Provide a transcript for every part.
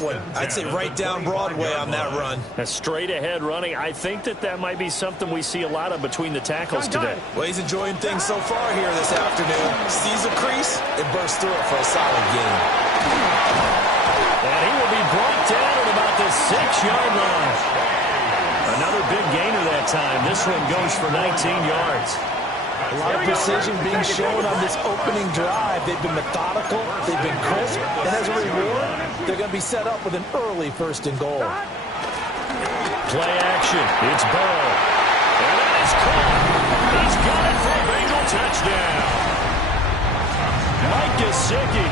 one. I'd say right down Broadway on that run. A straight-ahead running. I think that might be something we see a lot of between the tackles today. Well, he's enjoying things so far here this afternoon. Sees a crease and bursts through it for a solid gain. And he will be brought down at about the 6-yard line. Another big gainer that time. This one goes for 19 yards. A lot of precision being shown on this opening drive. They've been methodical, they've been crisp, and as a reward, they're going to be set up with an early 1st and goal. Play action. It's Burrow. And that is caught. He's got it for a Bengal touchdown. Mike Gesicki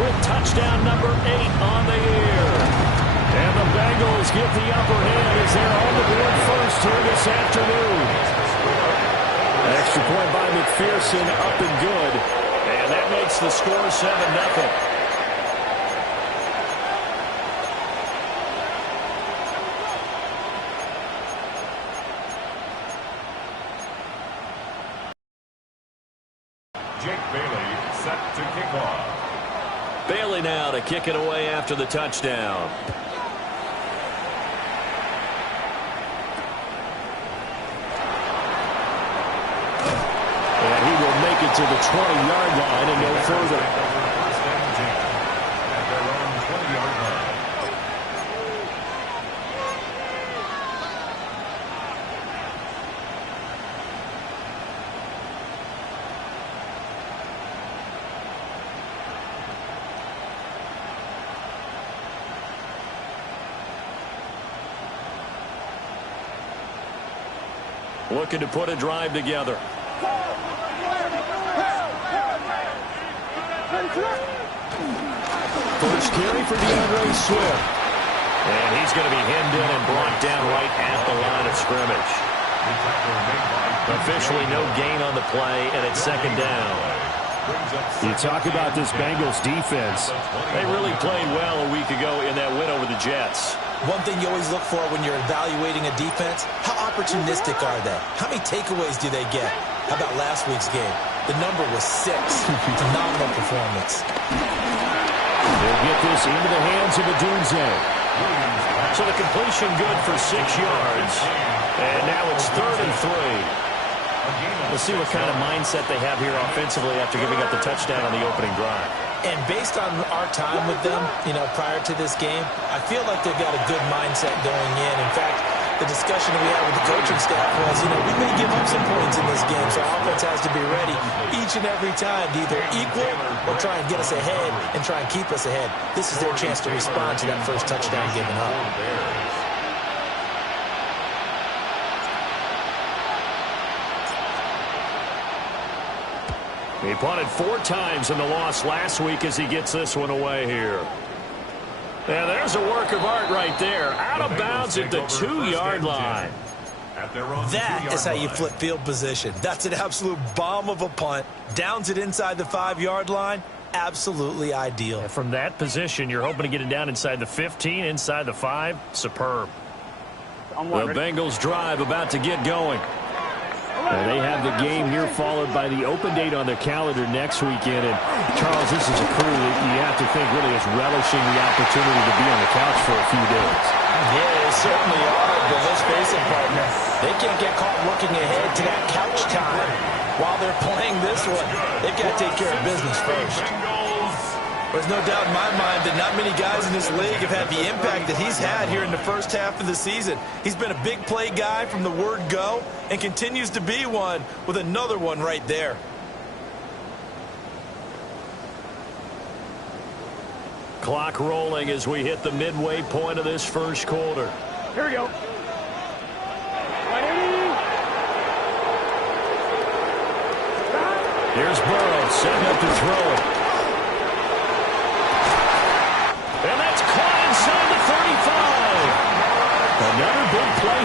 with touchdown number 8 on the year. And the Bengals get the upper hand as they're on the board first here this afternoon. Extra point by McPherson, up and good. And that makes the score 7-0. Jake Bailey set to kick off. Bailey now to kick it away after the touchdown. And he will make it to the 20-yard line and no further. First and 10 at their own 20-yard line. Looking to put a drive together. First carry for DeAndre Swift. And he's going to be hemmed in and brought down right at the line of scrimmage. Officially no gain on the play, and it's 2nd down. You talk about this Bengals defense. They really played well a week ago in that win over the Jets. One thing you always look for when you're evaluating a defense, how opportunistic are they? How many takeaways do they get? How about last week's game? The number was 6. Phenomenal performance. They'll get this into the hands of Adunze. So the completion good for 6 yards. And now it's 3rd and 3. We'll see what kind of mindset they have here offensively after giving up the touchdown on the opening drive. And based on our time with them, prior to this game, I feel like they've got a good mindset going in. In fact, the discussion that we had with the coaching staff was, we may give up some points in this game, so our offense has to be ready each and every time to either equal or try and get us ahead and try and keep us ahead. This is their chance to respond to that first touchdown given up. He punted 4 times in the loss last week as he gets this one away here. And there's a work of art right there. Out of bounds at the 2-yard line. That is how you flip field position. That's an absolute bomb of a punt. Downs it inside the 5-yard line. Absolutely ideal. And from that position, you're hoping to get it down inside the 15, inside the 5. Superb. The Bengals drive about to get going. They have the game here followed by the open date on their calendar next weekend. And, Charles, this is a crew that you have to think really is relishing the opportunity to be on the couch for a few days. Yeah, they certainly are, but let's face it, partner. They can't get caught looking ahead to that couch time while they're playing this one. They've got to take care of business first. There's no doubt in my mind that not many guys in this league have had the impact that he's had here in the first half of the season. He's been a big play guy from the word go and continues to be one with another one right there. Clock rolling as we hit the midway point of this first quarter. Here we go. Here's Burrow setting up to throw it. And that's caught inside the 35. Another big play.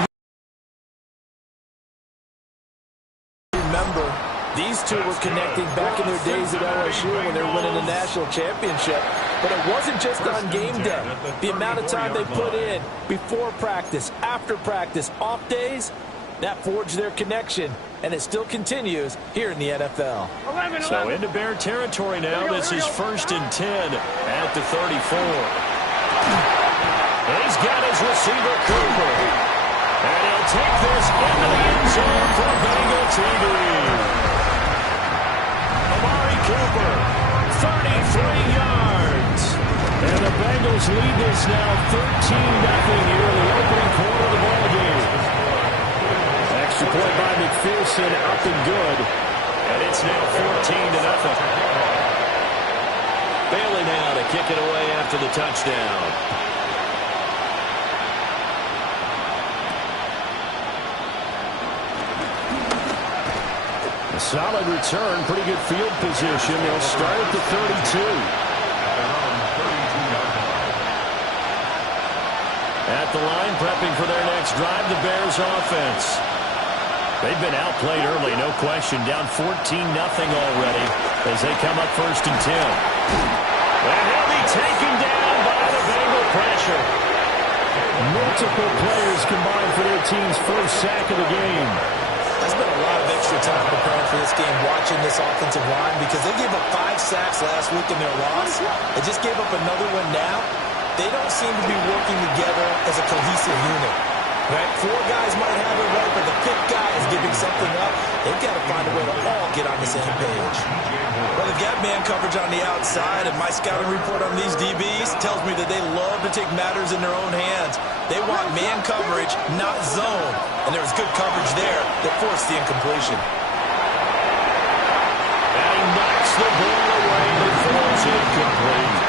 Remember, these two were connecting back in their days at LSU when they were winning the national championship. But it wasn't just on game day. The amount of time they put in before practice, after practice, off days, that forged their connection. And it still continues here in the NFL. So into Bear territory now. This is 1st and 10 at the 34. Bengals receiver Cooper. And he'll take this into the end zone for Bengal TD. Amari Cooper, 33 yards. And the Bengals lead this now 13-0 here in the opening quarter of the ballgame. Extra point by McPherson, up and good. And it's now 14-0. Bailey now to kick it away after the touchdown. A solid return, pretty good field position. They'll start at the 32. At the line, prepping for their next drive, the Bears offense. They've been outplayed early, no question. Down 14-0 already as they come up 1st and 10. And he'll be taken down by the Bengal pressure. Multiple players combined for their team's first sack of the game. There's been a lot of extra time preparing for this game, watching this offensive line, because they gave up 5 sacks last week in their loss. They just gave up another one now. They don't seem to be working together as a cohesive unit. Right? 4 guys might have it right, but the 5th guy is giving something up. They've got to find a way to all get on the same page. Well, they've got man coverage on the outside, and my scouting report on these DBs tells me that they love to take matters in their own hands. They want man coverage, not zone. And there was good coverage there that forced the incompletion. And he knocks the ball away and throws it incomplete.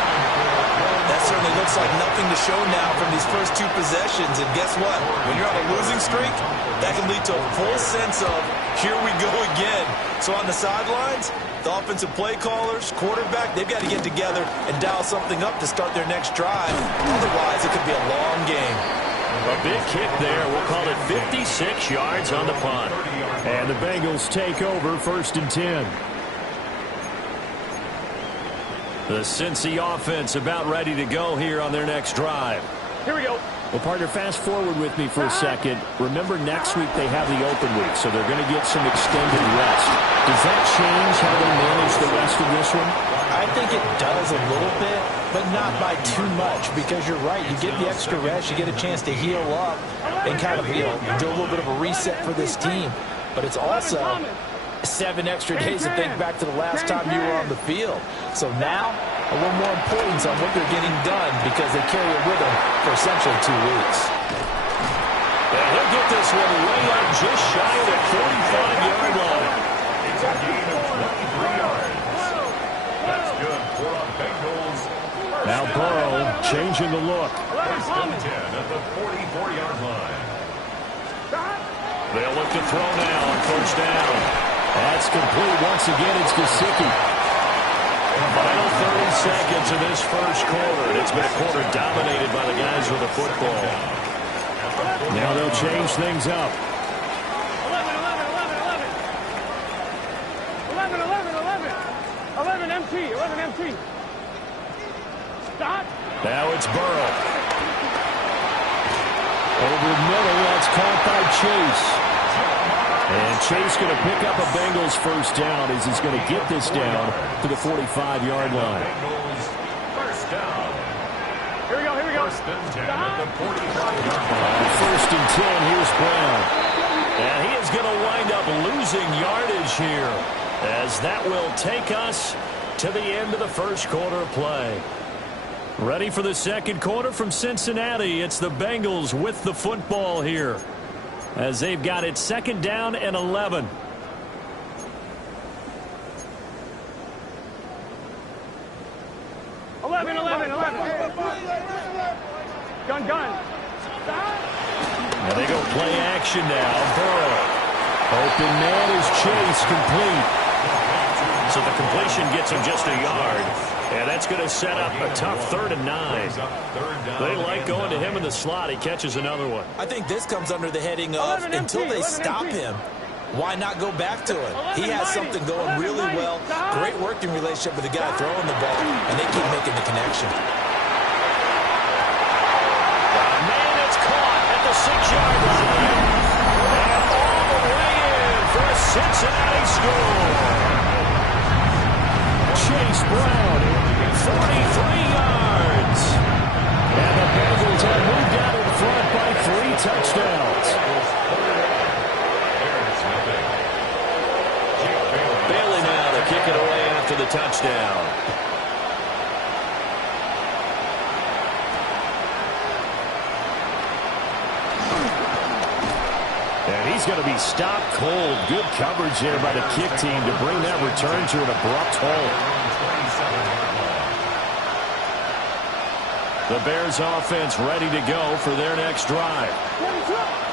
That certainly looks like nothing to show now from these first 2 possessions. And guess what? When you're on a losing streak, that can lead to a full sense of, here we go again. So on the sidelines, the offensive play callers, quarterback, they've got to get together and dial something up to start their next drive. Otherwise, it could be a long game. A big kick there. We'll call it 56 yards on the punt. And the Bengals take over 1st and 10. The Cincy offense about ready to go here on their next drive. Here we go. Well, partner, fast forward with me for a second. Remember, next week they have the open week, so they're going to get some extended rest. Does that change how they manage the rest of this one? I think it does a little bit, but not by too much, because you're right. You get the extra rest, you get a chance to heal up and kind of, do a little bit of a reset for this team. But it's also 7 extra days to think back to the last time you were on the field. So now, a little more importance on what they're getting done, because they carry it with them for essentially 2 weeks. And he'll get this one way up just shy of the 45-yard line. It's a gain of 23 yards. That's good for the Bengals. Now Burrow changing the look. 1st and 10 at the 44-yard line. They'll look to throw now on 1st down. That's complete. Once again, it's Gesicki. Final 30 seconds of this first quarter. And it's been a quarter dominated by the guys with the football. Now they'll change things up. 11 MT. Stop. Now it's Burrow. Over middle, that's caught by Chase. And Chase going to pick up a Bengals 1st down as he's going to get this down to the 45-yard line. First down. Here we go. 1st and 10 at the 45-yard line. 1st and 10, here's Brown. And he is going to wind up losing yardage here, as that will take us to the end of the first quarter of play. Ready for the 2nd quarter from Cincinnati. It's the Bengals with the football here, as they've got it 2nd down and 11. Gun. Now they go play action now. Burrow. Open man is Chase, complete. So the completion gets him just a yard. And that's going to set up a tough 3rd and 9. They like going to him in the slot. He catches another one. I think this comes under the heading of, until they stop him, why not go back to him? He has something going really well. Great working relationship with the guy throwing the ball, and they keep making the connection. Man, it's caught at the 6-yard line. And all the way in for a Cincinnati score. Chase Brown, 43 yards. And the Bengals have moved out of the touchdowns. Bailey now to kick it away after the touchdown. And he's going to be stopped cold. Good coverage there by the kick team to bring that return to an abrupt halt. The Bears offense ready to go for their next drive.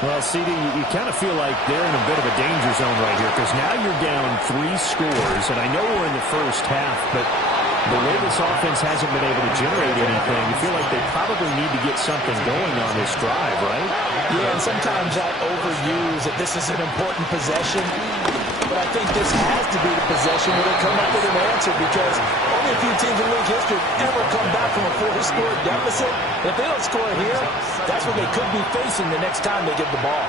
Well, CD, you kind of feel like they're in a bit of a danger zone right here because now you're down 3 scores, and I know we're in the first half, but the way this offense hasn't been able to generate anything, you feel like they probably need to get something going on this drive, right? Yeah, and sometimes I overuse that this is an important possession. But I think this has to be the possession where they come up with an answer because only a few teams in league history ever come back from a 4-score deficit. And if they don't score here, that's what they could be facing the next time they get the ball.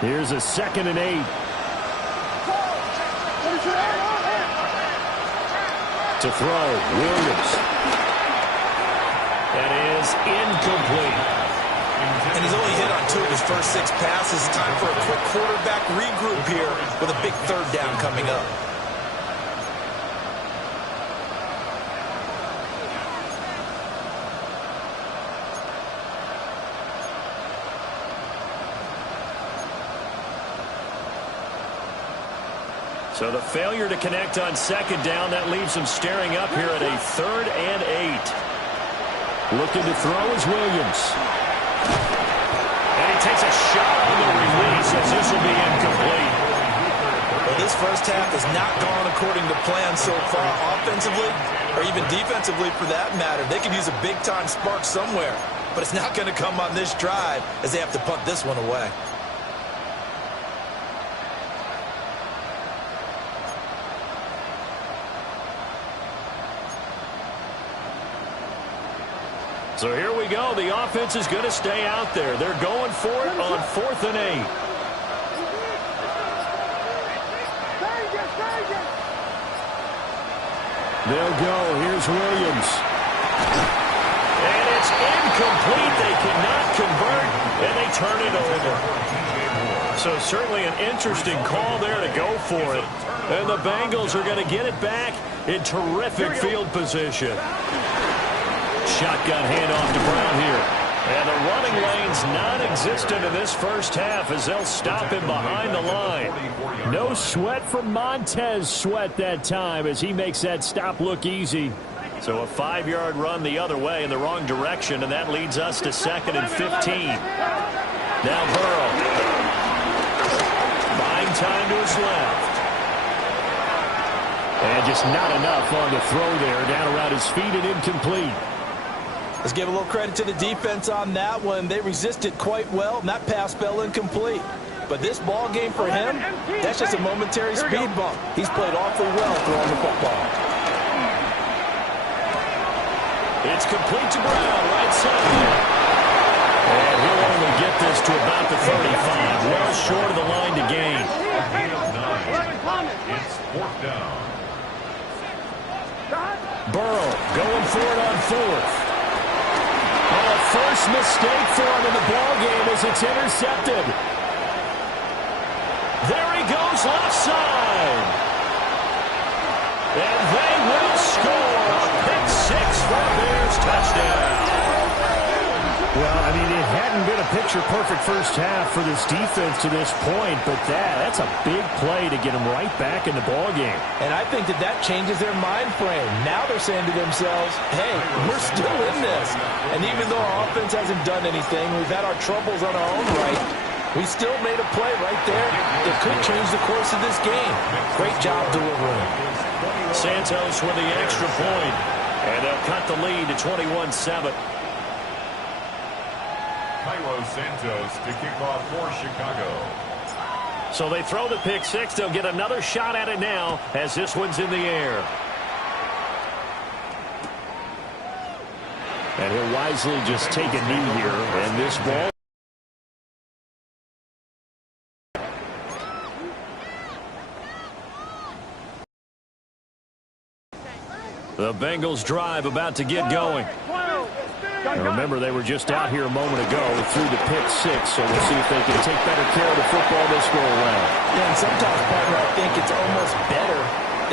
Here's a 2nd and 8. To throw, Williams. That is incomplete. And he's only hit on 2 of his first 6 passes. Time for a quick quarterback regroup here with a big 3rd down coming up. So the failure to connect on 2nd down, that leaves him staring up here at a 3rd and 8. Looking to throw is Williams. And he takes a shot on the release as this will be incomplete. Well, this first half has not gone according to plan so far offensively or even defensively for that matter. They could use a big-time spark somewhere, but it's not going to come on this drive as they have to punt this one away. So here we go. The offense is going to stay out there. They're going for it on 4th and 8. They'll go. Here's Williams. And it's incomplete. They cannot convert, and they turn it over. So certainly an interesting call there to go for it. And the Bengals are going to get it back in terrific field position. Shotgun handoff to Brown here. And the running lane's non-existent in this first half as they'll stop him behind the line. No sweat from Montez Sweat that time as he makes that stop look easy. So a 5-yard run the other way in the wrong direction, and that leads us to 2nd and 15. Now Burrow. Buying time to his left. And just not enough on the throw there. Down around his feet and incomplete. Let's give a little credit to the defense on that one. They resisted quite well, and that pass fell incomplete. But this ball game for him, that's just a momentary speed bump. He's played awfully well throwing the football. It's complete to Brown, right side. And he'll only get this to about the 35. Well short of the line to gain. It's 4th down. Burrow going for it on 4th. First mistake for him in the ballgame as it's intercepted. There he goes left side. And they will score a pick 6 for a Bears touchdown. Well, I mean, it hadn't been a picture-perfect first half for this defense to this point, but that's a big play to get them right back in the ballgame. And I think that changes their mind frame. Now they're saying to themselves, hey, we're still in this. And even though our offense hasn't done anything, we've had our troubles on our own right, we still made a play right there that could change the course of this game. Great job delivering. Santos with the extra point, and they'll cut the lead to 21-7. Cairo Santos to kick off for Chicago. So they throw the pick 6. They'll get another shot at it now as this one's in the air. And he'll wisely just take a knee here, and this ball. The Bengals drive about to get going. And remember, they were just out here a moment ago through the pick six, so we'll see if they can take better care of the football this go around. Yeah, and sometimes, partner, I think it's almost better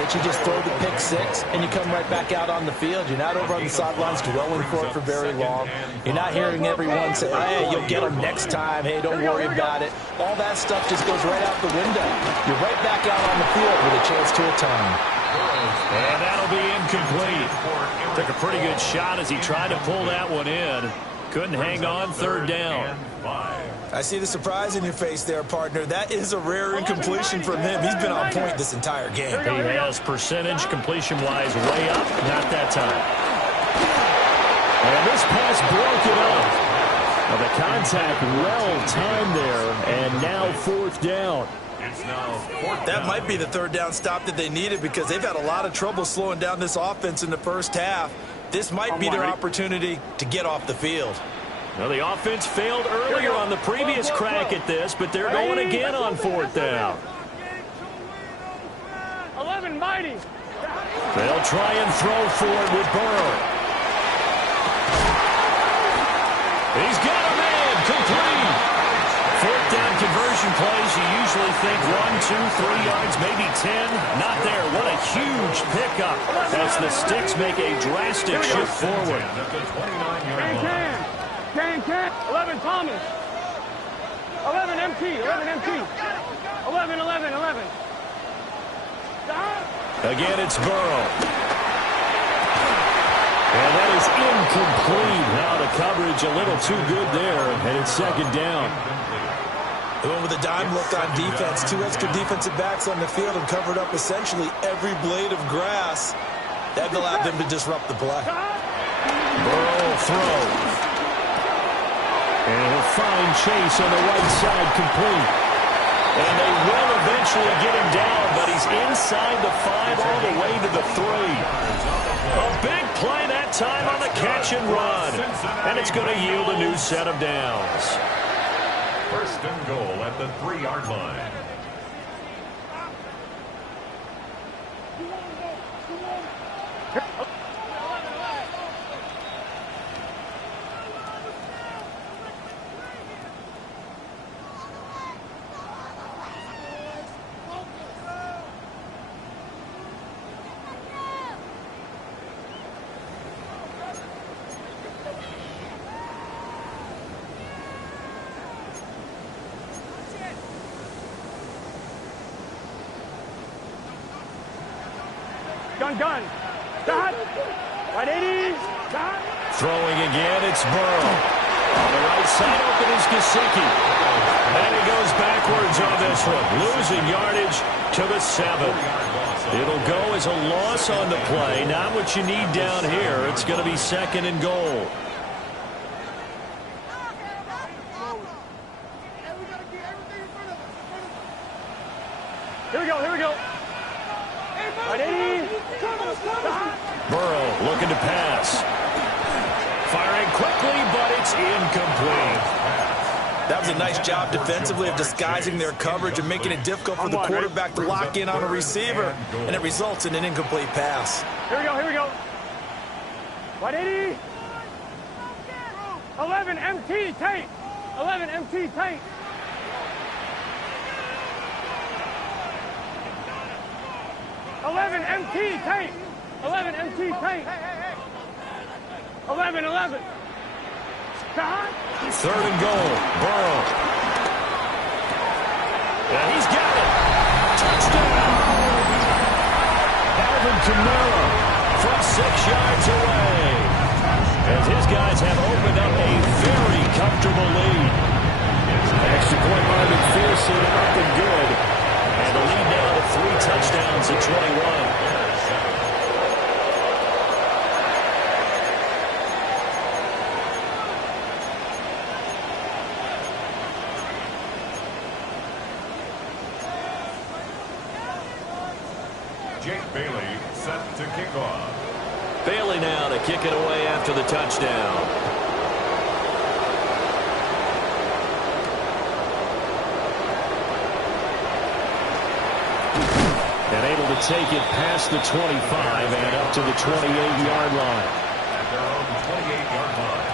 that you just throw the pick six and you come right back out on the field. You're not over on the sidelines dwelling for it for very long. You're not hearing everyone say, hey, you'll get them next time. Hey, don't worry about it. All that stuff just goes right out the window. You're right back out on the field with a chance to atone. And that'll be incomplete. Took a pretty good shot as he tried to pull that one in. Couldn't hang on, third down. I see the surprise in your face there, partner. That is a rare incompletion from him. He's been on point this entire game. He has percentage completion-wise way up. Not that time. And this pass broke it up. Well, the contact well-timed there, and now fourth down. That might be the third down stop that they needed because they've had a lot of trouble slowing down this offense in the first half. This might be their opportunity to get off the field. Well, the offense failed earlier on the previous crack at this, but they're going again on fourth down. 11 mighty. They'll try and throw for it with Burrow. He's got a man complete. Fourth down conversion plays, you usually think 1, 2, 3 yards, maybe 10. Not there. What a huge pickup as the Sticks make a drastic shift forward. Can. 11 Thomas. 11 MT. 11. Again, it's Burrow. And that is incomplete. Now the coverage a little too good there, and it's second down. They went with a dime look on defense. 2 extra defensive backs on the field and covered up essentially every blade of grass. That allowed them to disrupt the play. Burrow throws. And he'll find Chase on the right side complete. And they will eventually get him down, but he's inside the 5 all the way to the 3. A big play that time on the catch and run. And it's going to yield a new set of downs. First and goal at the 3-yard line. Gun. Stop. 180. Stop. Throwing again, it's Burrow. On the right side, open is Gesicki. And he goes backwards on this one. Losing yardage to the 7. It'll go as a loss on the play. Not what you need down here. It's going to be second and goal. Here we go. 180. Burrow looking to pass. Firing quickly, but it's incomplete. That was a nice job defensively of disguising their coverage and making it difficult for the quarterback to lock in on a receiver, and it results in an incomplete pass. Here we go. 180. 11 MT tank. 11 MT tank. 11 MT tank. 11 MT tank. 11. Stop. Third and goal. Burrow. And he's got it. Touchdown. Alvin Kamara from 6 yards away. As his guys have opened up a very comfortable lead. Extra point by McPherson, nothing good. And the lead now to 3 touchdowns at 21. Jake Bailey set to kick off. Bailey now to kick it away after the touchdown. And able to take it past the 25 and up to the 28-yard line. At their own 28-yard line.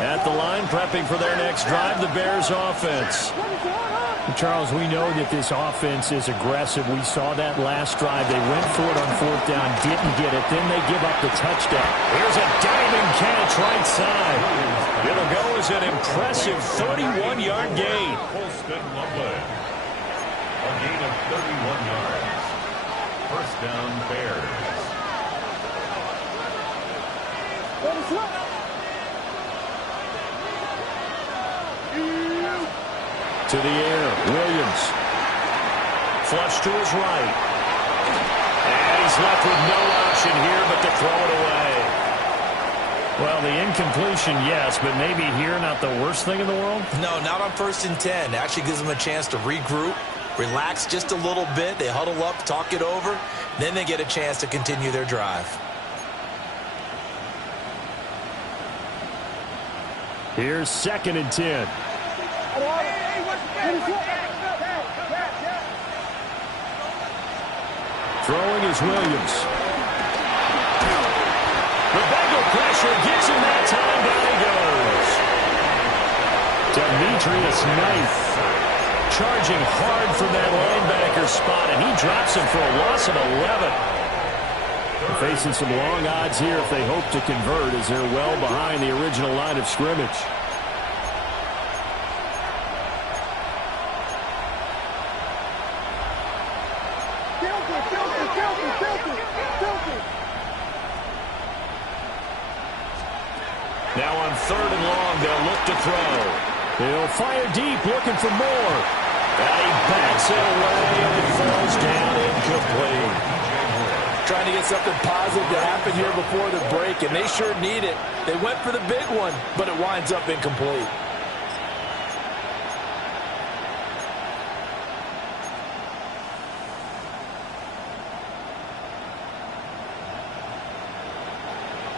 At the line, prepping for their next drive, the Bears offense. Charles, we know that this offense is aggressive. We saw that last drive. They went for it on fourth down, didn't get it. Then they give up the touchdown. Here's a diving catch right side. It'll go as an impressive 31-yard gain. Colston Loveland. A gain of 31 yards. First down, Bears. To the air, Williams. Flush to his right. And he's left with no option here but to throw it away. Well, the incompletion, yes, but maybe here not the worst thing in the world? No, not on 1st and 10. Actually gives them a chance to regroup, relax just a little bit. They huddle up, talk it over. Then they get a chance to continue their drive. Here's 2nd and 10. Throwing is Williams. The Bengal pressure gets him that time. Down he goes. Demetrius Knight charging hard from that linebacker spot, and he drops him for a loss of 11. They're facing some long odds here if they hope to convert, as they're well behind the original line of scrimmage. Now on 3rd and long, they'll look to throw. He'll fire deep, looking for more. And he backs it away, and it falls down incomplete. Trying to get something positive to happen here before the break, and they sure need it. They went for the big one, but it winds up incomplete.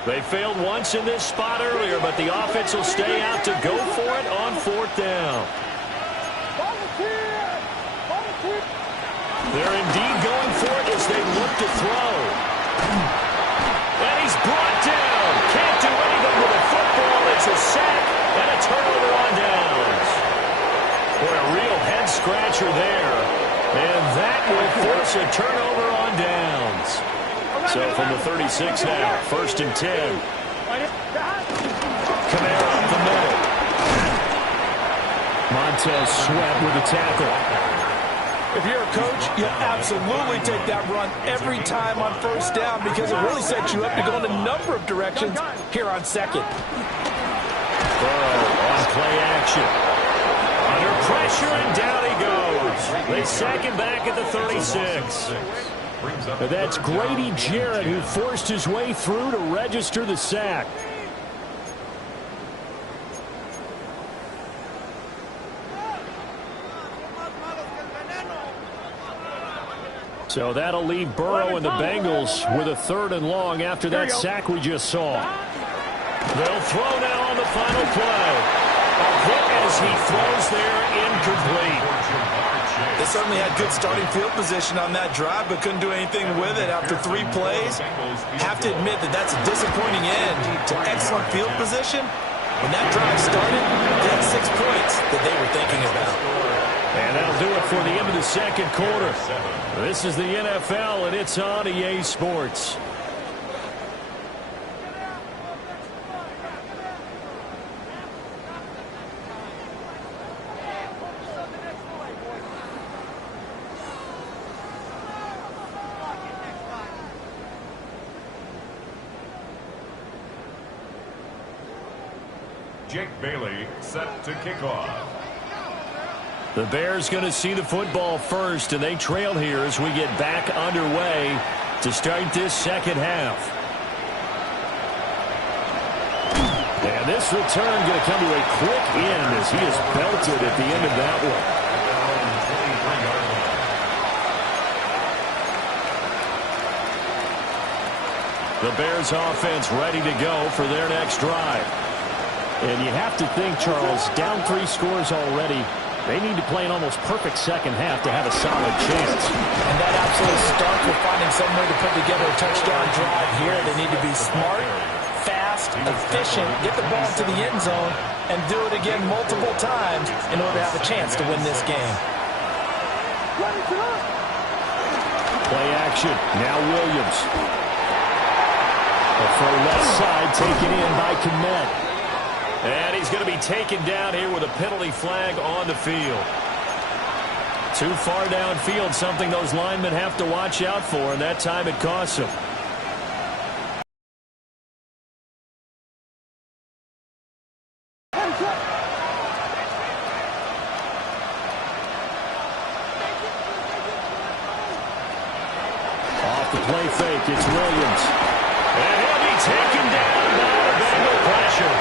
They failed once in this spot earlier, but the offense will stay out to go for it on 4th down. They're indeed going for it as they look to throw. And he's brought down. Can't do anything with a football. It's a sack and a turnover on downs. Boy, a real head-scratcher there. And that will force a turnover on downs. So from the 36 now, 1st and 10. Kamara up the middle. Montez Sweat with the tackle. If you're a coach, you'll absolutely take that run every time on 1st down because it really sets you up to go in a number of directions here on 2nd. Burrow on play action. Under pressure, and down he goes. They sack him back at the 36. And that's Grady Jarrett who forced his way through to register the sack. So that'll leave Burrow and the Bengals with a 3rd and long after that sack we just saw. They'll throw now on the final play. A hit as he throws there, incomplete. They certainly had good starting field position on that drive, but couldn't do anything with it after 3 plays. Have to admit that that's a disappointing end to excellent field position. When that drive started, they had 6 points that they were thinking about. And that'll do it for the end of the 2nd quarter. This is the NFL, and it's on EA Sports. Jake Bailey set to kick off. The Bears going to see the football first, and they trail here as we get back underway to start this 2nd half. And this return going to come to a quick end as he is belted at the end of that one. The Bears offense ready to go for their next drive. And you have to think, Charles, down 3 scores already. They need to play an almost perfect second half to have a solid chance. And that absolutely starts with finding some way to put together a touchdown drive here. They need to be smart, fast, efficient, get the ball to the end zone, and do it again multiple times in order to have a chance to win this game. Play action. Now Williams. For left side, taken in by Kmet. And he's going to be taken down here with a penalty flag on the field. Too far downfield, something those linemen have to watch out for, and that time it costs them. Off the play fake, it's Williams. And he'll be taken down by the Bengal pressure.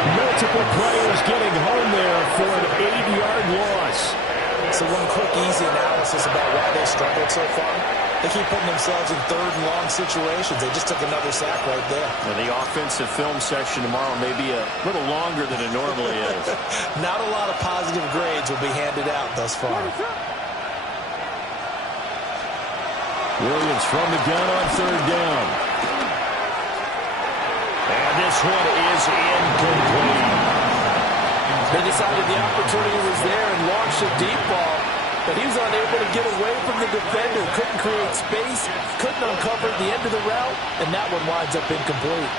Multiple players getting home there for an 8-yard loss. So one quick, easy analysis about why they struggled so far. They keep putting themselves in third and long situations. They just took another sack right there. And the offensive film section tomorrow may be a little longer than it normally is. Not a lot of positive grades will be handed out thus far. Williams from the gun on 3rd down. And this one is incomplete. They decided the opportunity was there and launched a deep ball, but he was unable to get away from the defender. Couldn't create space, couldn't uncover the end of the route, and that one winds up incomplete.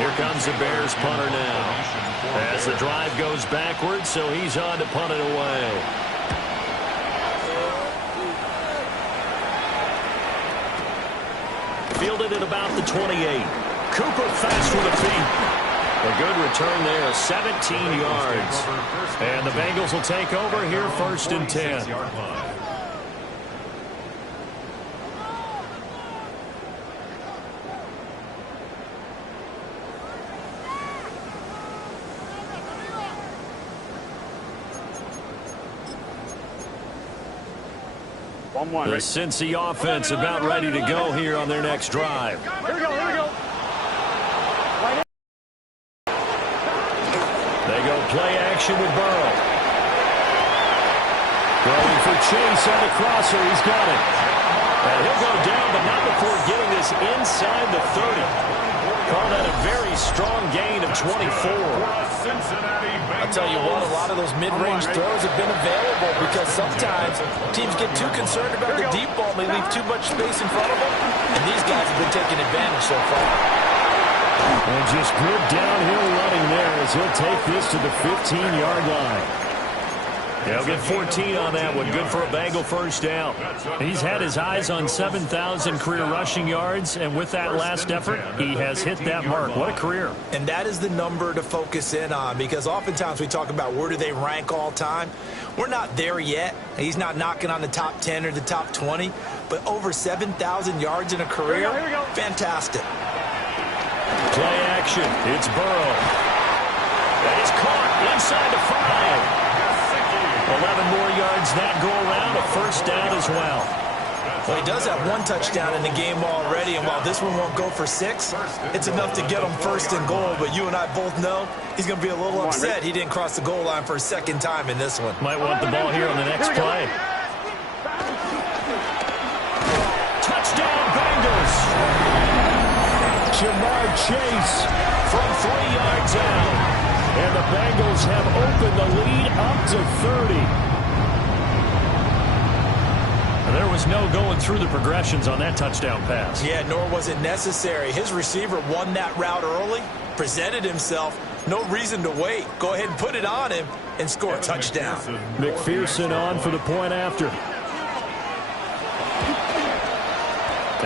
Here comes the Bears punter now. As the drive goes backwards, so he's on to punt it away. Fielded at about the 28. Cooper fast with the feet. A good return there, 17 yards. And the Bengals will take over here, 1st and 10. The Cincy offense about ready to go here on their next drive. Here we go, here we go. They go play action with Burrow. Going for Chase on the crosser. He's got it. And he'll go down, but not before getting this inside the 30. Call that a very strong gain of 24. I'll tell you what, a lot of those mid-range throws have been available because sometimes teams get too concerned about the deep ball and they leave too much space in front of them. And these guys have been taking advantage so far. And just good downhill running there as he'll take this to the 15-yard line. He'll get 14 on that one. Good for a Bengal 1st down. He's had his eyes on 7,000 career rushing yards, and with that last effort, he has hit that mark. What a career. And that is the number to focus in on because oftentimes we talk about where do they rank all time. We're not there yet. He's not knocking on the top 10 or the top 20, but over 7,000 yards in a career, fantastic. Play action. It's Burrow. That is caught inside the 5. 11 more yards that go around, a 1st down as well. Well, he does have 1 touchdown in the game already, and while this one won't go for 6, it's enough to get him 1st and goal. But you and I both know he's going to be a little upset he didn't cross the goal line for a 2nd time in this one. Might want the ball here on the next play. Touchdown, Bengals! Jamar Chase from 3 yards out. And the Bengals have opened the lead up to 30. And there was no going through the progressions on that touchdown pass. Yeah, nor was it necessary. His receiver won that route early, presented himself. No reason to wait. Go ahead and put it on him and score a touchdown. McPherson on for the point after.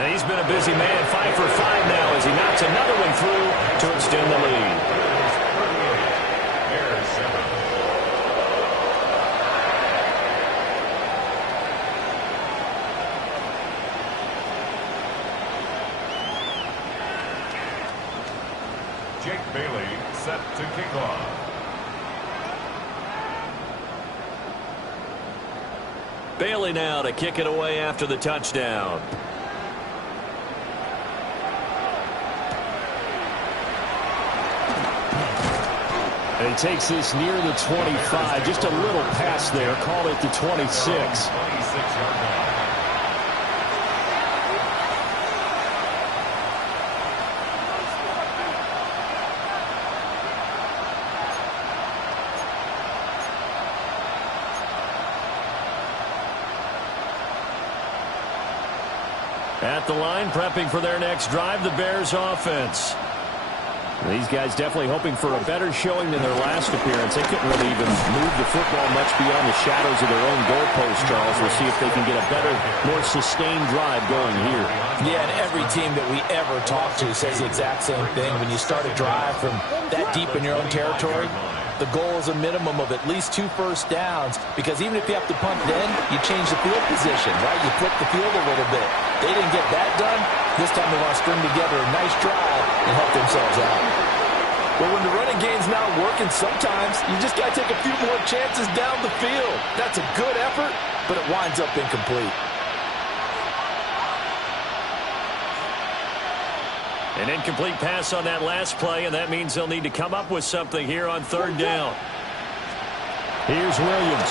And he's been a busy man, 5 for 5 now as he knocks another one through to extend the lead. Jake Bailey set to kick off. Bailey now to kick it away after the touchdown. And he takes this near the 25. Just a little pass there. Call it the 26. At the line, prepping for their next drive, the Bears offense. These guys definitely hoping for a better showing than their last appearance. They couldn't really even move the football much beyond the shadows of their own goalpost, Charles. We'll see if they can get a better, more sustained drive going here. Yeah, and every team that we ever talk to says the exact same thing. When you start a drive from that deep in your own territory, the goal is a minimum of at least 2 first downs, because even if you have to punt then, you change the field position, right? You flip the field a little bit. They didn't get that done. This time they want to string together a nice drive and help themselves out. But when the running game's not working, sometimes you just got to take a few more chances down the field. That's a good effort, but it winds up incomplete. An incomplete pass on that last play, and that means they'll need to come up with something here on 3rd down. Here's Williams.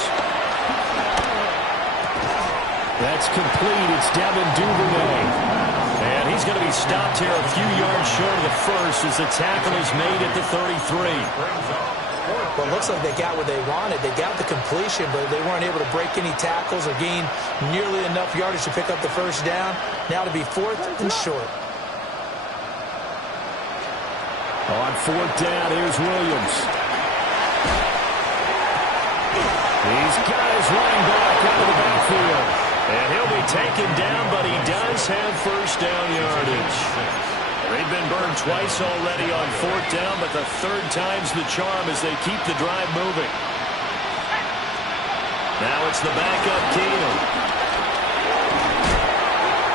That's complete. It's Devin Duvernay. And he's going to be stopped here a few yards short of the first as the tackle is made at the 33. Well, it looks like they got what they wanted. They got the completion, but they weren't able to break any tackles or gain nearly enough yardage to pick up the first down. Now to be 4th and short. On 4th down, here's Williams. He's got his running back out of the backfield. And he'll be taken down, but he does have first down yardage. They've been burned twice already on 4th down, but the 3rd time's the charm as they keep the drive moving. Now it's the backup Keenum.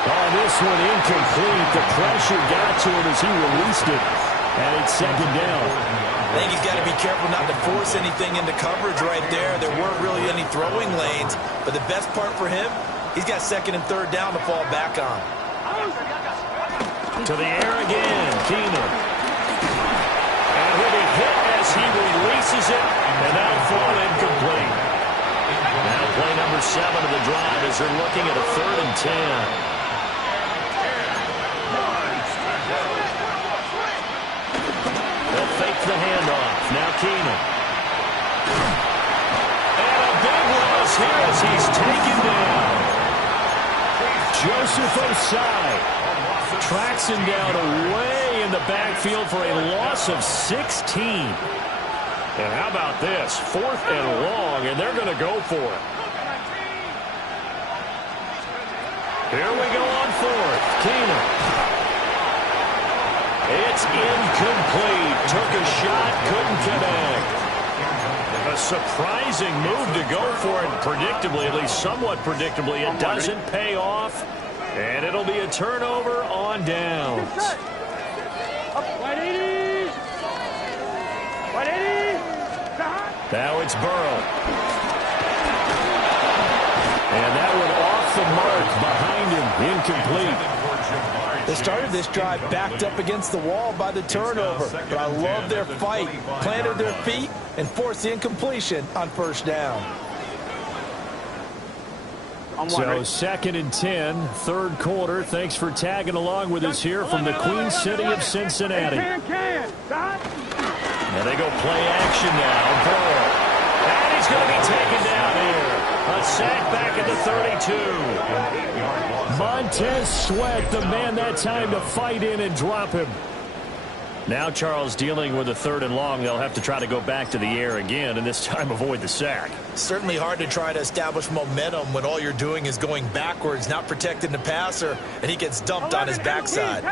Oh, this one incomplete. The pressure got to him as he released it. And it's 2nd down. I think he's got to be careful not to force anything into coverage right there. There weren't really any throwing lanes, but the best part for him, he's got 2nd and 3rd down to fall back on. To the air again, Keenum. And he'll be hit as he releases it, and that'll fall incomplete. Now play number 7 of the drive as they're looking at a 3rd and 10. Fake the handoff. Now Keenum. And a big loss here as he's taken down. Joseph Osai tracks him down away in the backfield for a loss of 16. And how about this? 4th and long, and they're going to go for it. Here we go on 4th. Keenum. It's incomplete. Took a shot, couldn't connect. A surprising move to go for it. Predictably, at least somewhat predictably, it doesn't pay off. And it'll be a turnover on downs. Now it's Burrow. And that one off the mark behind him. Incomplete. They started this drive backed up against the wall by the turnover, but I love their fight, planted their feet, and forced the incompletion on 1st down. So 2nd and 10, 3rd quarter. Thanks for tagging along with us here from the Queen City of Cincinnati. And they go play action now. Burrow. And he's going to be taken down here. A sack back at the 32. Montez Sweat, the man that time to fight in and drop him. Now Charles dealing with a 3rd and long. They'll have to try to go back to the air again and this time avoid the sack. Certainly hard to try to establish momentum when all you're doing is going backwards, not protecting the passer, and he gets dumped on his backside.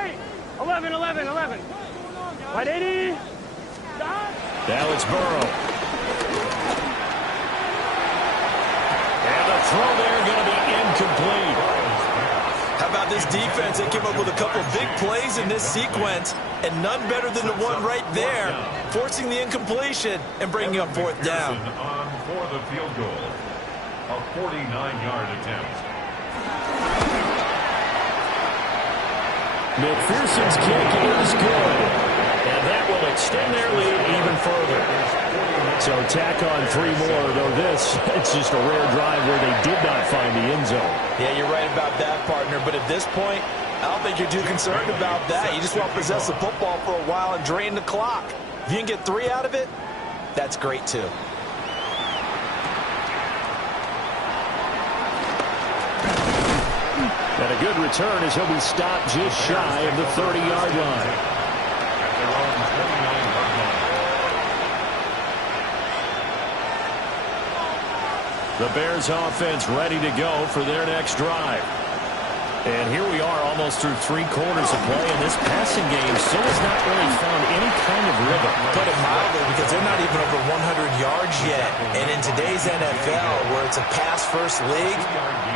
11. 180. Now it's Burrow. And the throw there going to be incomplete. How about this defense? They came up with a couple of big plays in this sequence, and none better than the one right there, forcing the incompletion and bringing up 4th down. For the field goal. A 49-yard attempt. McPherson's kick is good. And that will extend their lead even further. So tack on 3 more, though this, it's just a rare drive where they did not find the end zone. Yeah, you're right about that, partner. But at this point, I don't think you're too concerned about that. You just want to possess the football for a while and drain the clock. If you can get 3 out of it, that's great, too. And a good return as he'll be stopped just shy of the 30-yard line. The Bears offense ready to go for their next drive. And here we are almost through 3 quarters of play, and this passing game still has not really found any kind of rhythm. Put it mildly, because they're not even over 100 yards yet. And in today's NFL, where it's a pass-first league,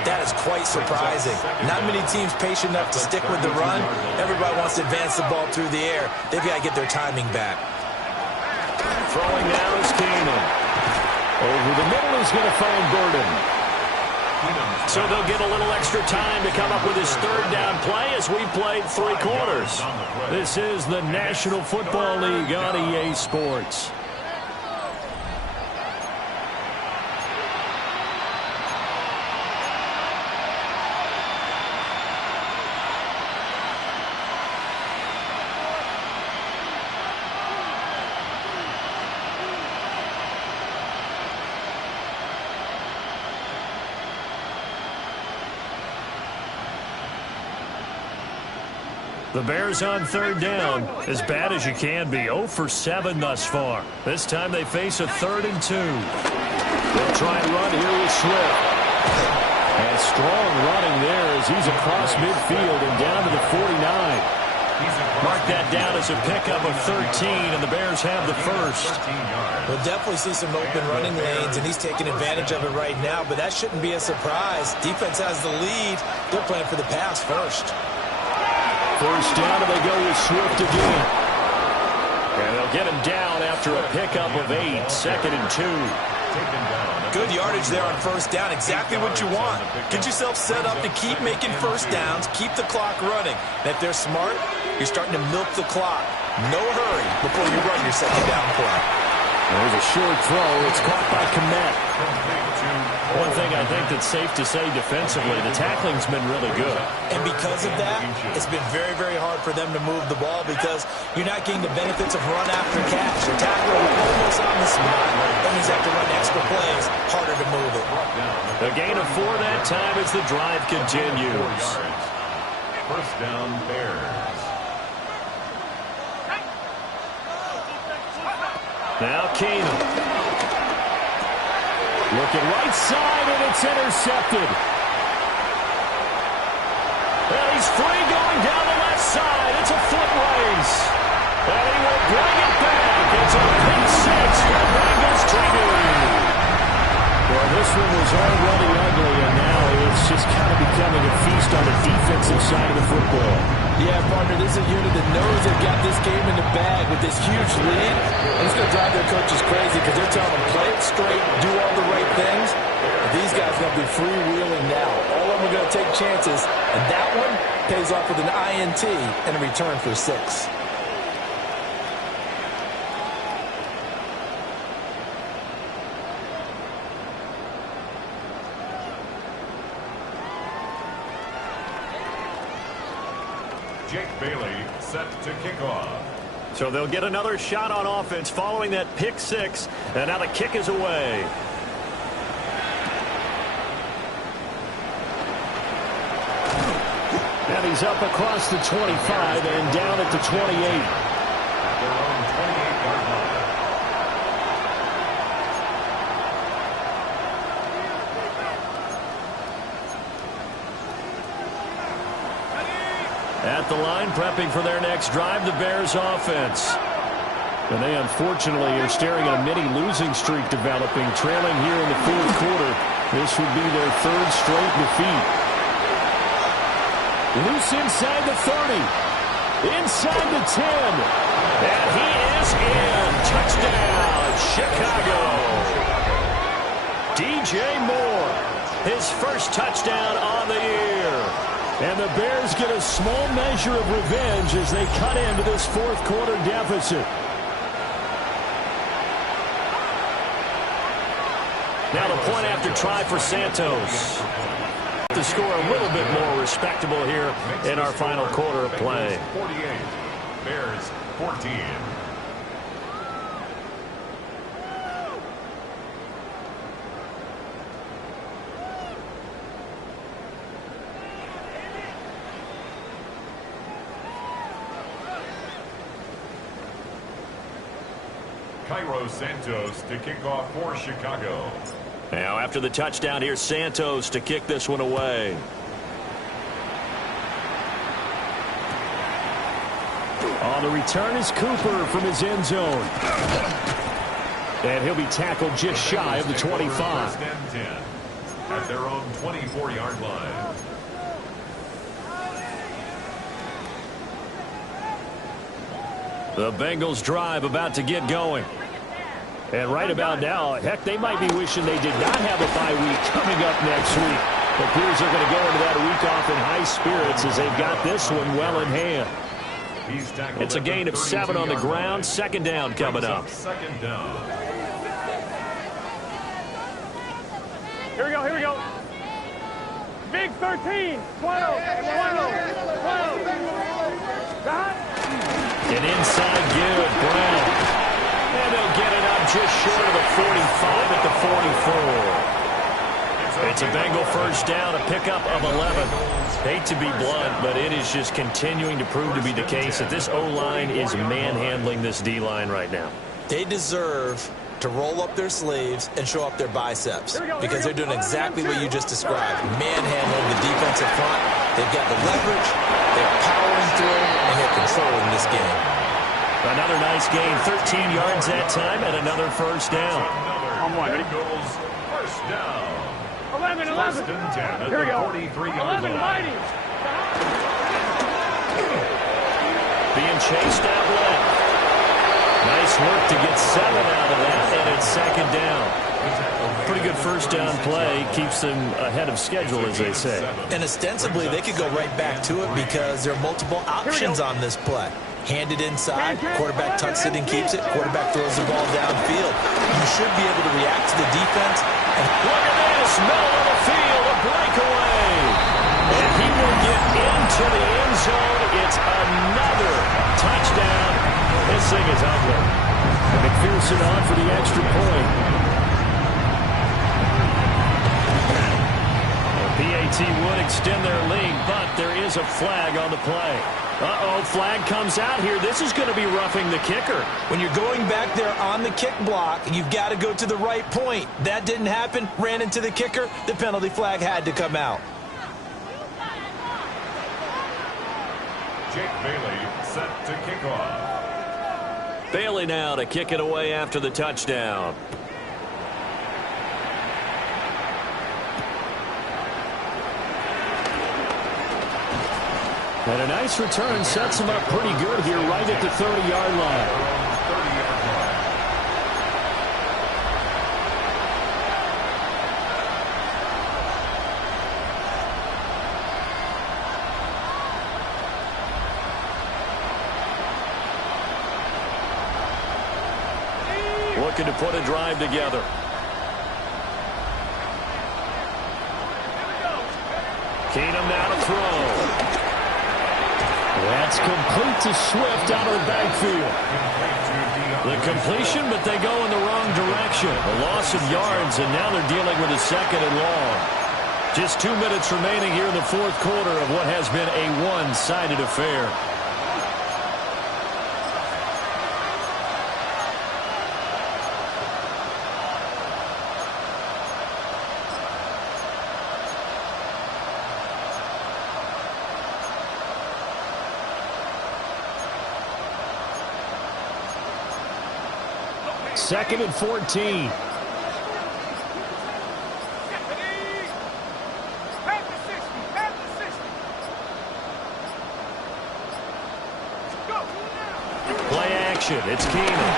that is quite surprising. Not many teams patient enough to stick with the run. Everybody wants to advance the ball through the air. They've got to get their timing back. Throwing now is Keenan. Over the middle is going to find Burden. So they'll get a little extra time to come up with his 3rd down play as we played 3 quarters. This is the National Football League on EA Sports. The Bears on 3rd down, as bad as you can be. 0 for 7 thus far. This time they face a 3rd and 2. They'll try and run here with Swift. And strong running there as he's across midfield and down to the 49. Mark that down as a pickup of 13, and the Bears have the first. We'll definitely see some open running lanes, and he's taking advantage of it right now, but that shouldn't be a surprise. Defense has the lead. They're playing for the pass first. First down, and they go with Swift again. And they'll get him down after a pickup of 8, 2nd and 2. Good yardage there on first down, exactly what you want. Get yourself set up to keep making first downs, keep the clock running. And if they're smart, you're starting to milk the clock. No hurry before you run your 2nd down play. There's a short throw. It's caught by Kmet. One thing I think that's safe to say defensively, the tackling's been really good. And because of that, it's been very, very hard for them to move the ball because you're not getting the benefits of run after catch. The tackler almost on the spot. That means they have to run extra plays. Harder to move it. A gain of 4 that time as the drive continues. First down, Bears. Now Keenan. Looking right side, and it's intercepted. And he's free going down the left side. It's a foot race. And he will bring it back. It's a pick 6 for Bengals trading. Well, this one was already ugly, and now it's just kind of becoming a feast on the defensive side of the football. Yeah, partner, this is a unit that knows they've got this game in the bag with this huge lead. And it's going to drive their coaches crazy because they're telling them, play it straight, do all the right things. But these guys are going to be freewheeling now. All of them are going to take chances. And that one pays off with an INT and a return for 6. Jake Bailey set to kick off. So they'll get another shot on offense following that pick 6. And now the kick is away. And he's up across the 25 and down at the 28. At their own 28-yard line. At the line, prepping for their next drive, the Bears offense. And they unfortunately are staring at a mini losing streak developing, trailing here in the 4th quarter. This would be their 3rd straight defeat. Loose inside the 30. Inside the 10. And he is in. Touchdown, Chicago. DJ Moore, his first touchdown on the year. And the Bears get a small measure of revenge as they cut into this fourth quarter deficit. Now the point after try for Santos. To score a little bit more respectable here in our final quarter of play. 48, Bears 14. Cairo Santos to kick off for Chicago. Now after the touchdown, here's Santos to kick this one away. On the return is Cooper from his end zone. And he'll be tackled just shy of the 25. First and 10 at their own 24-yard line. The Bengals drive about to get going. And right about now, heck, they might be wishing they did not have a bye week coming up next week. It appears they're going to go into that week off in high spirits as they've got this one well in hand. It's a gain of 7 on the ground. Second down coming up. Second down. Here we go, here we go. Big 13, 12, 12. An inside give, Brown. And they'll get it up just short of the 45 at the 44. It's a Bengal first down, a pickup of 11. Hate to be blunt, but it is just continuing to prove to be the case that this O-line is manhandling this D-line right now. They deserve to roll up their sleeves and show up their biceps because they're doing exactly what you just described, manhandling the defensive front. They've got the leverage, they're powering through, and they're controlling this game. Another nice gain, 13 yards that time, and another first down. Bengals first down. 11, 11. First and 10 at Here we the go. 43-yard 11, line. mighty. Being chased out left. Nice work to get 7 out of that, and it's second down. Pretty good first down play. Keeps them ahead of schedule, as they say. And ostensibly, they could go right back to it because there are multiple options on this play. Hand it inside, quarterback tucks it and keeps it, quarterback throws the ball downfield. You should be able to react to the defense. And look at this, middle of the field, a breakaway. And he will get into the end zone. It's another touchdown. This thing is ugly. And McPherson on for the extra point. PAT would extend their lead, but there is a flag on the play. Uh-oh, flag comes out here. This is going to be roughing the kicker. when you're going back there on the kick block, you've got to go to the right point. That didn't happen. Ran into the kicker. The penalty flag had to come out. Jake Bailey set to kick off. Bailey now to kick it away after the touchdown. And a nice return sets him up pretty good here right at the 30-yard line. 30-yard line. Looking to put a drive together. Keenum now to throw. That's complete to Swift out of the backfield. The completion, but they go in the wrong direction. A loss of yards, and now they're dealing with a second and long. Just 2 minutes remaining here in the fourth quarter of what has been a one-sided affair. Second and 14. Past the 60, past the 60. Go. Play action. It's Keenum.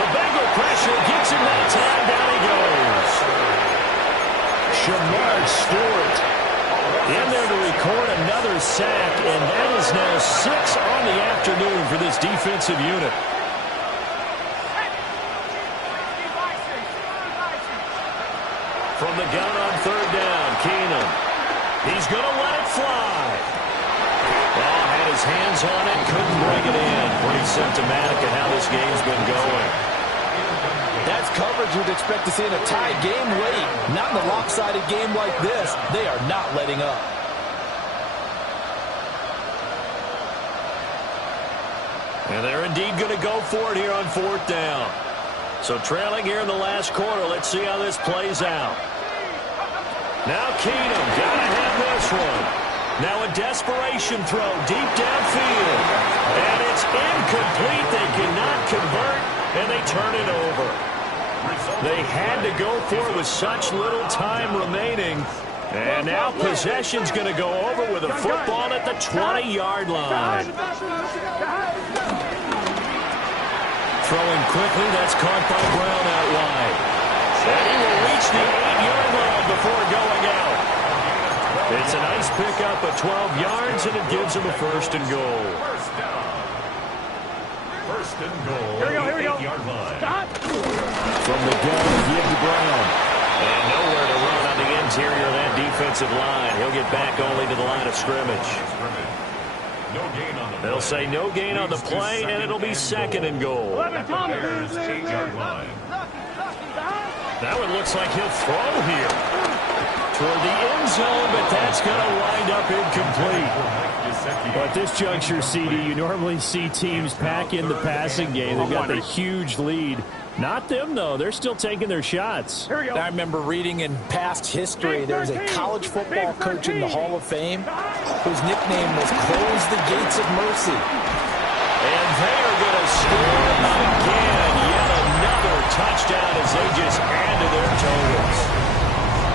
The Bengal pressure gets him that time. Down he goes. Shamar Stewart in there to record another sack, and that is now 6 on the afternoon for this defensive unit. From the gun on third down, Keenum. He's going to let it fly. Oh, had his hands on it, couldn't bring it in. Pretty symptomatic of how this game's been going. That's coverage you'd expect to see in a tie game late. Not in a lopsided game like this. They are not letting up. And they're indeed going to go for it here on fourth down. So trailing here in the last quarter. Let's see how this plays out. Now Keenum, got to have this one. Now a desperation throw deep downfield. And it's incomplete. They cannot convert, and they turn it over. They had to go for it with such little time remaining. And now possession's going to go over with a football at the 20-yard line. Throwing quickly, that's caught by Brown out wide. And he will reach the 8-yard line before going out. It's a nice pickup of 12 yards, and it gives him a first and goal. First and goal. Here we go. 8-yard line. From the gun, give to Brown. And nowhere to run on the interior of that defensive line. He'll get back only to the line of scrimmage. No gain on the play. They'll say no gain on the play, and it'll be second and goal. At the Bears' 8-yard line. Now it looks like he'll throw here toward the end zone, but that's going to wind up incomplete. But at this juncture, CD, you normally see teams pack in the passing game. They've got the huge lead. Not them, though. They're still taking their shots. I remember reading in past history, there's a college football coach in the Hall of Fame whose nickname was Close the Gates of Mercy. And they are going to score again. Yet another touchdown as they just add to their totals.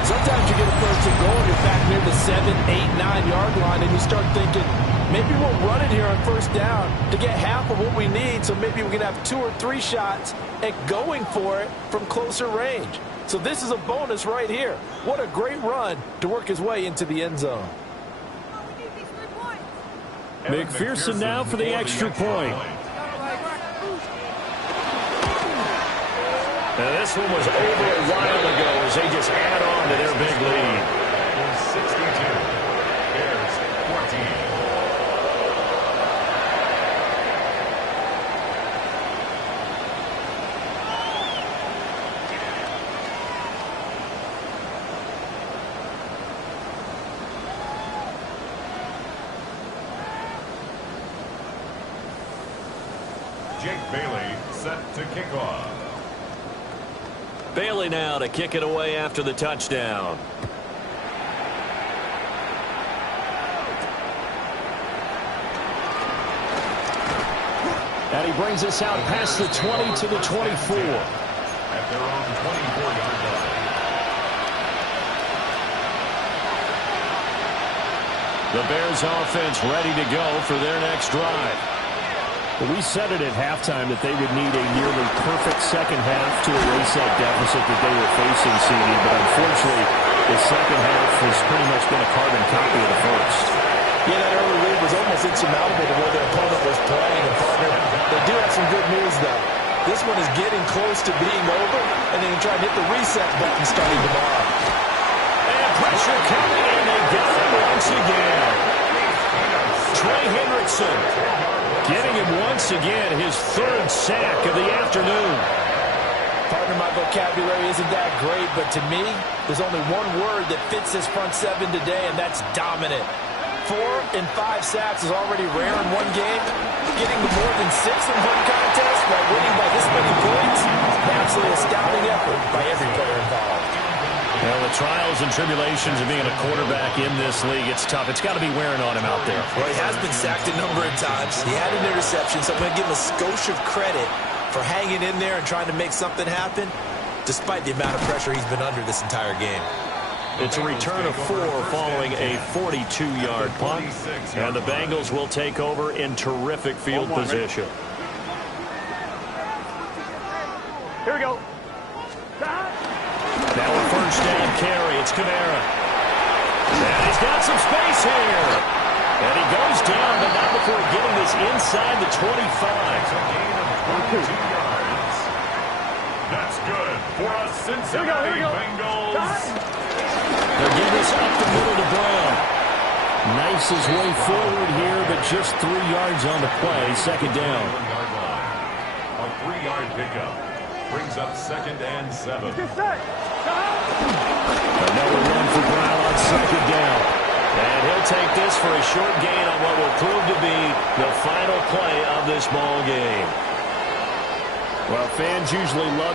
Sometimes you get a first and goal, and you're back near the 7, 8, 9-yard line, and you start thinking, maybe we'll run it here on first down to get half of what we need, so maybe we can have 2 or 3 shots at going for it from closer range. So this is a bonus right here. What a great run to work his way into the end zone. McPherson now for the extra point. Now this one was over a while ago as they just add on to their big lead. 62. Bears 14. Jake Bailey set to kick off. Bailey now to kick it away after the touchdown. And he brings us out past the 20 to the 24. At their own 24-yard line. The Bears offense ready to go for their next drive. Well, we said it at halftime that they would need a nearly perfect second half to erase that deficit that they were facing, CD, but unfortunately, the second half has pretty much been a carbon copy of the first. Yeah, that early lead was almost insurmountable to where their opponent was playing. And partner, they do have some good news, though. This one is getting close to being over, and they can try and hit the reset button starting tomorrow. And pressure coming, and they got him once again. Trey Hendrickson getting him once again, his third sack of the afternoon. Partner, my vocabulary isn't that great, but to me, there's only one word that fits this front seven today, and that's dominant. 4 and 5 sacks is already rare in one game. Getting to more than 6 in one contest while winning by this many points, an absolutely astounding effort by every player involved. Well, the trials and tribulations of being a quarterback in this league, it's tough. It's got to be wearing on him out there. Well, he has been sacked a number of times. He had an interception, so I'm going to give him a skosh of credit for hanging in there and trying to make something happen, despite the amount of pressure he's been under this entire game. It's a return of 4 following a 42-yard punt, and the Bengals will take over in terrific field position. Here we go. Now a first down carry. It's Kamara. And he's got some space here. And he goes down, but not before getting this inside the 25. A gain of 22 yards. That's good for us Cincinnati Bengals. They're giving this up the middle to Brown. Knifes his way forward here, but just 3 yards on the play. Second down. A 3-yard pickup brings up 2nd and 7. Another run for Brown on 2nd down. And he'll take this for a short gain on what will prove to be the final play of this ball game. Well, fans usually love